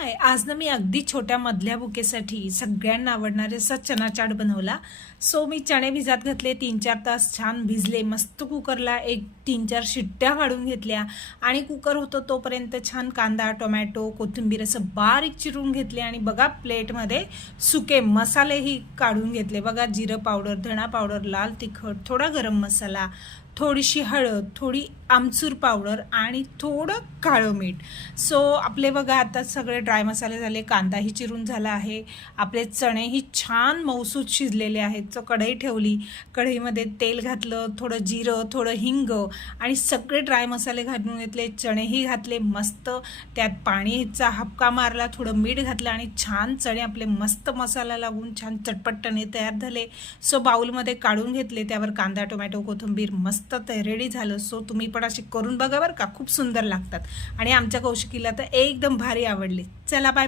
हाय, आज ना मी अगदी छोट्या मधल्या बुकेसाठी सगळ्यांना आवडणारे असा चना चाट बनवला. सो मी चणे भिजत घातले, 3-4 तास छान भिजले. मस्त कुकरला एक 3-4 शिट्ट्या काढून घेतल्या आणि कुकर होतं तोपर्यंत छान कांदा, टोमॅटो, कोथिंबीर असं बारीक चिरून घेतले. आणि बघा प्लेटमध्ये सुके मसालेही काढून घेतले. बघा जिरं पावडर, धणा पावडर, लाल तिखट, थोडा गरम मसाला, थोडीशी हळद, थोडी आमचूर पावडर आणि थोडं काळं मीठ. सो आपले बघा आता सगळे ड्राय मसाले झाले, कांदाही चिरून झाला आहे, आपले चणेही छान मऊसूत शिजलेले आहेत. सो कढई ठेवली, कढईमध्ये तेल घातलं, थोडं जिरं, थोडं हिंग आणि सगळे ड्राय मसाले घालून घेतले, चणेही घातले, मस्त त्यात पाणीचा हबका मारला, थोडं मीठ घातलं आणि छान चणे आपले मस्त मसाला लागून छान चटपटणे तयार झाले. सो बाउलमध्ये काढून घेतले, त्यावर कांदा, टोमॅटो, कोथिंबीर मस्त रेडी झालं. सो तुम्ही पण अशी करून बघा बरं का, खूप सुंदर लागतात आणि आमच्या कौशिकीला तर एकदम भारी आवडले. चला बाय.